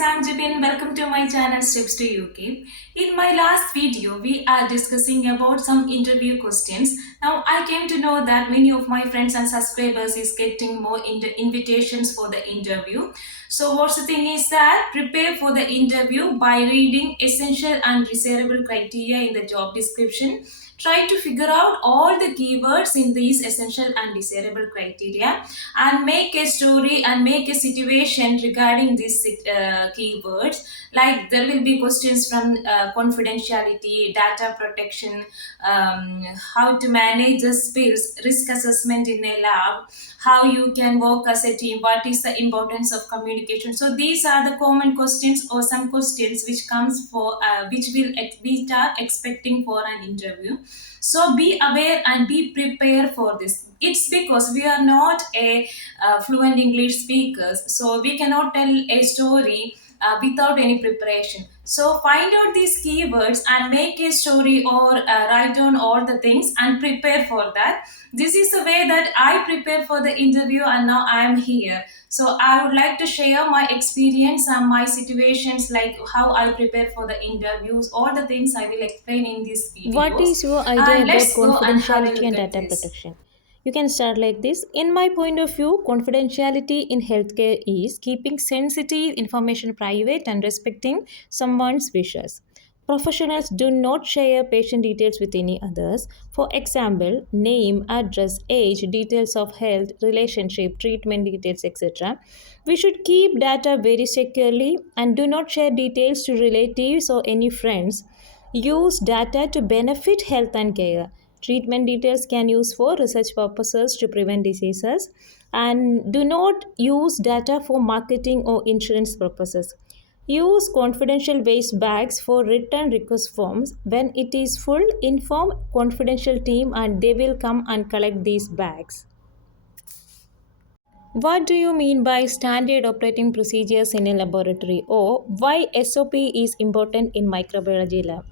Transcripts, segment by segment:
I'm Jibin. Welcome to my channel Steps to UK. In my last video, we are discussing about some interview questions. Now, I came to know that many of my friends and subscribers is getting more invitations for the interview. So, what's the thing is that prepare for the interview by reading essential and desirable criteria in the job description. Try to figure out all the keywords in these essential and desirable criteria and make a story and make a situation regarding these keywords. Like there will be questions from confidentiality, data protection, how to manage the spills, risk assessment in a lab, how you can work as a team, what is the importance of communication. So these are the common questions or some questions which comes for which will we are expecting for an interview. So be aware and be prepared for this. It's because we are not a fluent English speakers, so we cannot tell a story without any preparation. So find out these keywords and make a story or write down all the things and prepare for that. This is the way that I prepare for the interview and now I am here. So I would like to share my experience and my situations, like how I prepare for the interviews. All the things I will explain in these What videos. is your idea And about let's go and have a confidentiality look and at data this. protection? You can start like this. In my point of view, confidentiality in healthcare is keeping sensitive information private and respecting someone's wishes. Professionals do not share patient details with any others. For example, name, address, age, details of health, relationship, treatment details, etc. We should keep data very securely and do not share details to relatives or any friends. Use data to benefit health and care. Treatment details can use for research purposes to prevent diseases and do not use data for marketing or insurance purposes. Use confidential waste bags for return request forms. When it is full, inform confidential team and they will come and collect these bags. What do you mean by standard operating procedures in a laboratory or why SOP is important in microbiology lab?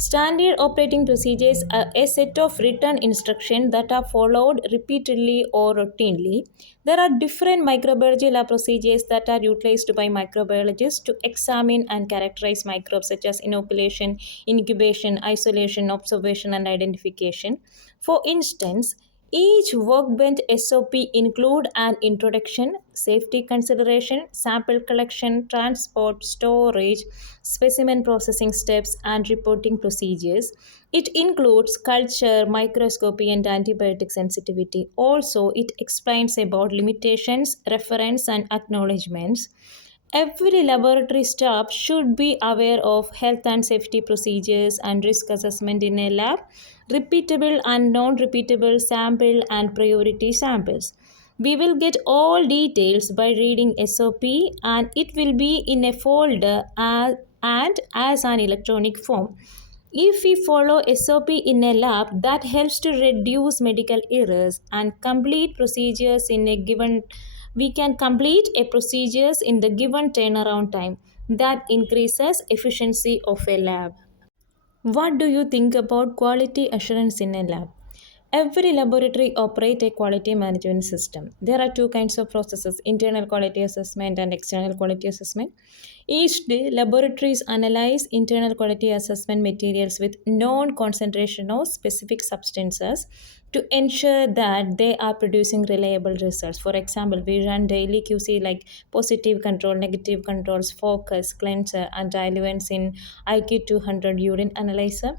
Standard operating procedures are a set of written instructions that are followed repeatedly or routinely. There are different microbiology lab procedures that are utilized by microbiologists to examine and characterize microbes such as inoculation, incubation, isolation, observation, and identification. For instance, each workbench SOP include an introduction, safety consideration, sample collection, transport, storage, specimen processing steps, and reporting procedures. It includes culture, microscopy, and antibiotic sensitivity. Also, it explains about limitations, reference, and acknowledgements. Every laboratory staff should be aware of health and safety procedures and risk assessment in a lab, repeatable and non repeatable sample and priority samples. We will get all details by reading SOP and it will be in a folder and as an electronic form. If we follow SOP in a lab, that helps to reduce medical errors and complete procedures in a given we can complete a procedures in the given turnaround time. That increases efficiency of a lab. What do you think about quality assurance in a lab? Every laboratory operates a quality management system. There are two kinds of processes, internal quality assessment and external quality assessment. Each day, laboratories analyze internal quality assessment materials with known concentration of specific substances to ensure that they are producing reliable results. For example, we run daily QC like positive control, negative controls, focus, cleanser, and diluents in IQ200 urine analyzer.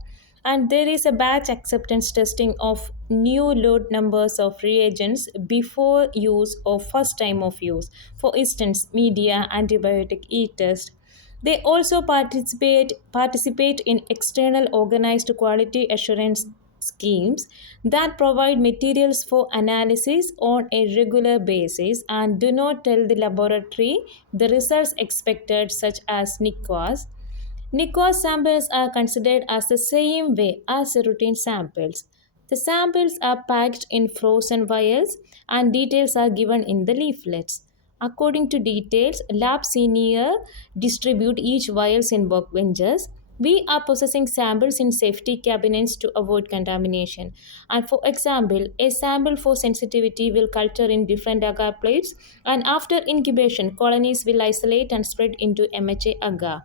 And there is a batch acceptance testing of new load numbers of reagents before use or first time of use. For instance, media, antibiotic e-test. They also participate in external organized quality assurance schemes that provide materials for analysis on a regular basis and do not tell the laboratory the results expected, such as NICOAS. NICOAS samples are considered as the same way as routine samples. The samples are packed in frozen vials and details are given in the leaflets. According to details, lab senior distribute each vials in workbenches. We are processing samples in safety cabinets to avoid contamination. And for example, a sample for sensitivity will culture in different agar plates, and after incubation, colonies will isolate and spread into MHA agar.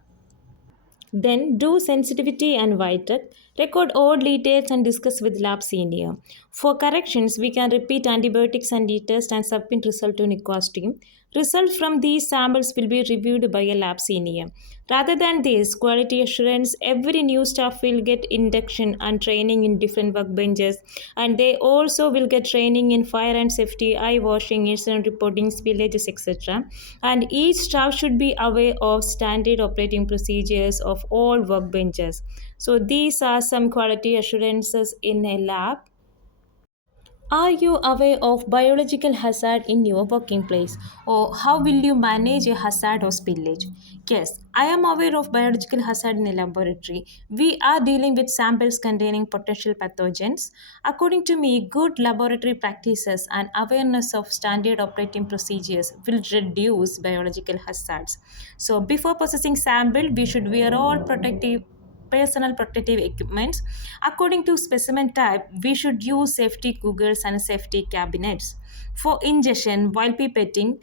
Then do sensitivity and Vitek. Record all details and discuss with lab senior. For corrections, we can repeat antibiotics and retest and submit result to NICOS team. Results from these samples will be reviewed by a lab senior. Rather than this, quality assurance, every new staff will get induction and training in different workbenches, and they also will get training in fire and safety, eye washing, incident reporting, spillages, etc. And each staff should be aware of standard operating procedures of all workbenches. So these are some quality assurances in a lab. Are you aware of biological hazard in your working place, or how will you manage a hazard or spillage? Yes, I am aware of biological hazard in a laboratory. We are dealing with samples containing potential pathogens. According to me, good laboratory practices and awareness of standard operating procedures will reduce biological hazards. So before processing sample, we should wear all protective personal protective equipment. According to specimen type, we should use safety goggles and safety cabinets. For ingestion, while pipetting,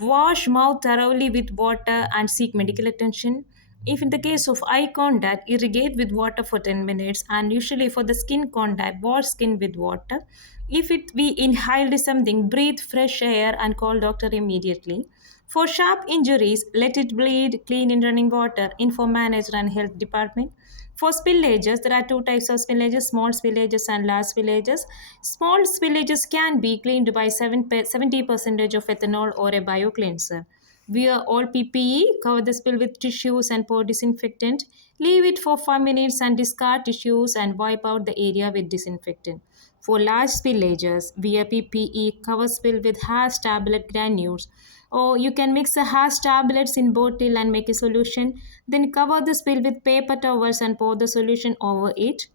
wash mouth thoroughly with water and seek medical attention. If in the case of eye contact, irrigate with water for 10 minutes, and usually for the skin contact, wash skin with water. If it we inhaled something, breathe fresh air and call doctor immediately. For sharp injuries, let it bleed, clean in running water, inform manager and health department. For spillages, there are two types of spillages, small spillages and large spillages. Small spillages can be cleaned by 70% of ethanol or a biocleanser. Wear all PPE, cover the spill with tissues and pour disinfectant. Leave it for 5 minutes and discard tissues and wipe out the area with disinfectant. For large spillages, wear PPE, cover spill with hash tablet granules. Or you can mix the hash tablets in bottle and make a solution. Then cover the spill with paper towels and pour the solution over it.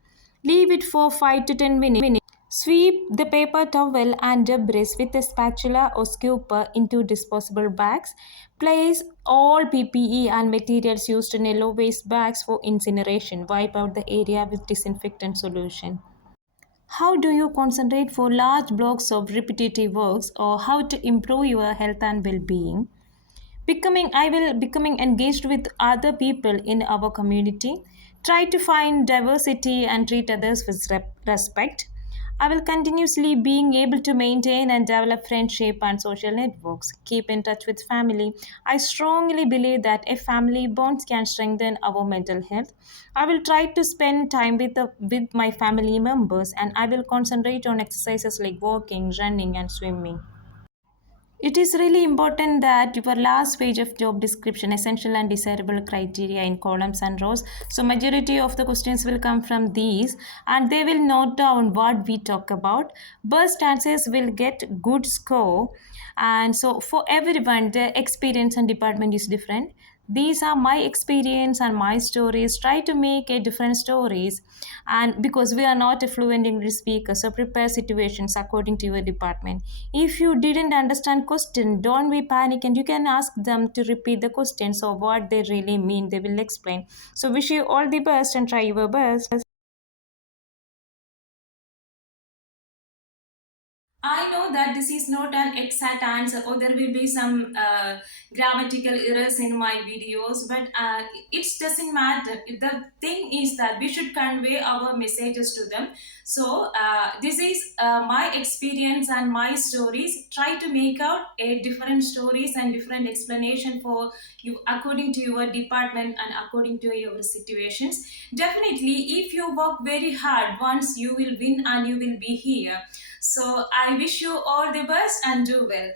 Leave it for 5 to 10 minutes. Sweep the paper towel and debris with a spatula or scooper into disposable bags. Place all PPE and materials used in yellow waste bags for incineration. Wipe out the area with disinfectant solution. How do you concentrate for large blocks of repetitive works, or how to improve your health and well-being? Becoming engaged with other people in our community. Try to find diversity and treat others with respect. I will continuously being able to maintain and develop friendship and social networks. Keep in touch with family. I strongly believe that a family bonds can strengthen our mental health. I will try to spend time with my family members, and I will concentrate on exercises like walking, running and swimming. It is really important that your last page of job description, essential and desirable criteria in columns and rows. So majority of the questions will come from these, and they will note down what we talk about. Best answers will get good score. And so for everyone, the experience and department is different. These are my experience and my stories. Try to make a different stories, and because we are not a fluent English speaker, so prepare situations according to your department. If you didn't understand question, don't be panic, and you can ask them to repeat the questions or what they really mean. They will explain. So wish you all the best and try your best. I know that this is not an exact answer, or there will be some grammatical errors in my videos, but it doesn't matter. The thing is that we should convey our messages to them. So, this is my experience and my stories. Try to make out a different stories and different explanation for you according to your department and according to your situations. Definitely, if you work very hard, once you will win and you will be here. So I wish you all the best and do well.